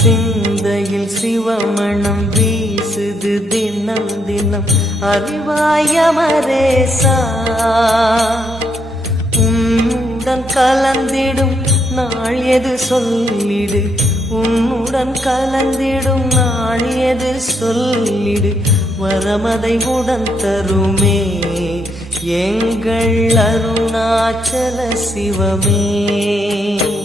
சிந்தையில் சிவமணம் வீசுது தினம் தினம் அறிவாயமரேசா உன்னுடன் கலந்திடும் நாள் எது சொல்லிடு உன்னுடன் கலந்திடும் நாள் எது சொல்லிடு வரமதை உடன் தருமே எங்கள் அருணாச்சல சிவமே.